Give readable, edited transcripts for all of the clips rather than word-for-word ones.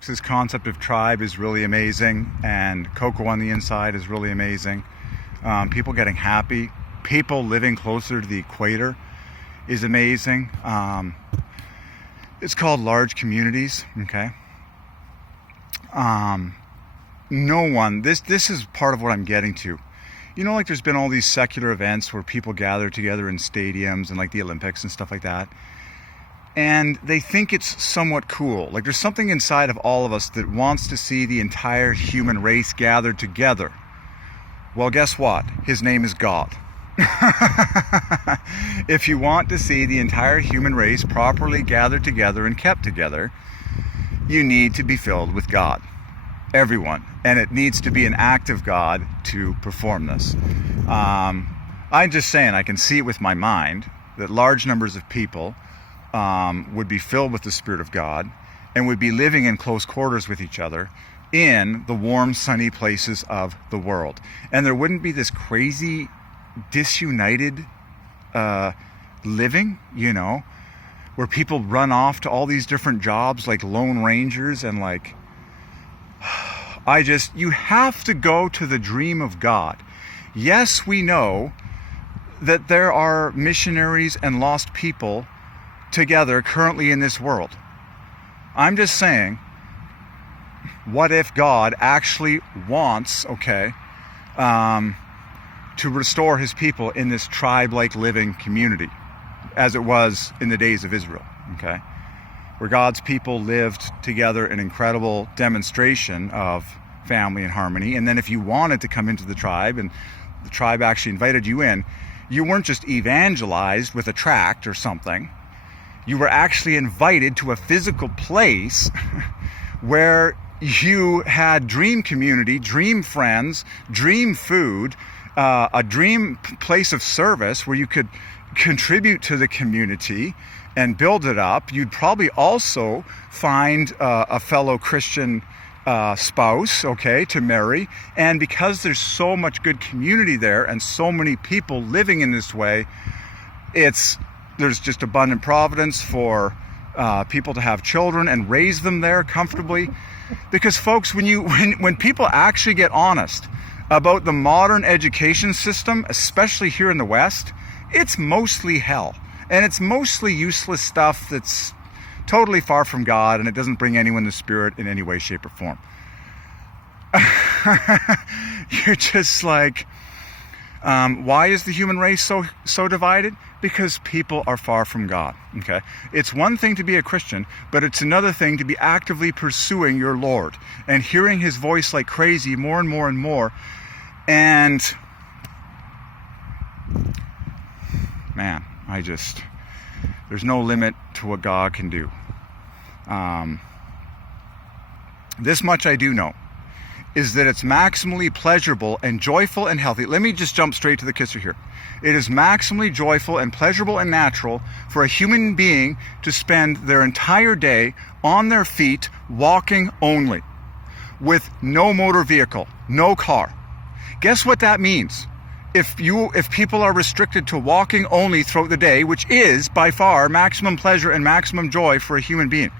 This concept of tribe is really amazing, and cocoa on the inside is really amazing. People getting happy, people living closer to the equator is amazing. It's called large communities, okay? This is part of what I'm getting to. You know, like there's been all these secular events where people gather together in stadiums and like the Olympics and stuff like that. And they think it's somewhat cool. Like there's something inside of all of us that wants to see the entire human race gathered together. Well, guess what? His name is God. If you want to see the entire human race properly gathered together and kept together, you need to be filled with God. Everyone. And it needs to be an act of God to perform this. I'm just saying, I can see it with my mind that large numbers of people would be filled with the Spirit of God and would be living in close quarters with each other in the warm, sunny places of the world. And there wouldn't be this crazy, disunited living, you know, where people run off to all these different jobs like lone rangers and like... you have to go to the dream of God. Yes, we know that there are missionaries and lost people together currently in this world. I'm just saying, what if God actually wants, to restore his people in this tribe-like living community, as it was in the days of Israel, where God's people lived together in incredible demonstration of family and harmony. And then if you wanted to come into the tribe and the tribe actually invited you in, you weren't just evangelized with a tract or something. You were actually invited to a physical place where you had dream community, dream friends, dream food, a dream place of service where you could contribute to the community and build it up. You'd probably also find a fellow Christian spouse, to marry. And because there's so much good community there and so many people living in this way, there's just abundant providence for people to have children and raise them there comfortably. Because folks, when people actually get honest about the modern education system, especially here in the West, it's mostly hell. And it's mostly useless stuff that's totally far from God, and it doesn't bring anyone the Spirit in any way, shape, or form. You're just like, why is the human race so divided? Because people are far from God, It's one thing to be a Christian, but it's another thing to be actively pursuing your Lord and hearing his voice like crazy more and more and more. And, man, there's no limit to what God can do. This much I do know, is that it's maximally pleasurable and joyful and healthy. Let me just jump straight to the kisser here. It is maximally joyful and pleasurable and natural for a human being to spend their entire day on their feet, walking only, with no motor vehicle, no car. Guess what that means? If people are restricted to walking only throughout the day, which is by far maximum pleasure and maximum joy for a human being,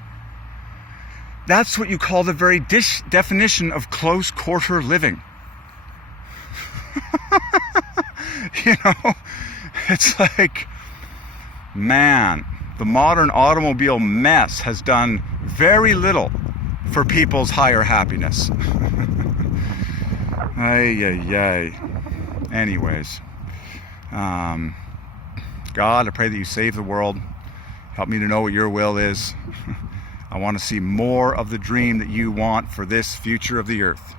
that's what you call the very definition of close quarter living. It's like, man, the modern automobile mess has done very little for people's higher happiness. Anyways, God, I pray that you save the world. Help me to know what your will is. I want to see more of the dream that you want for this future of the earth.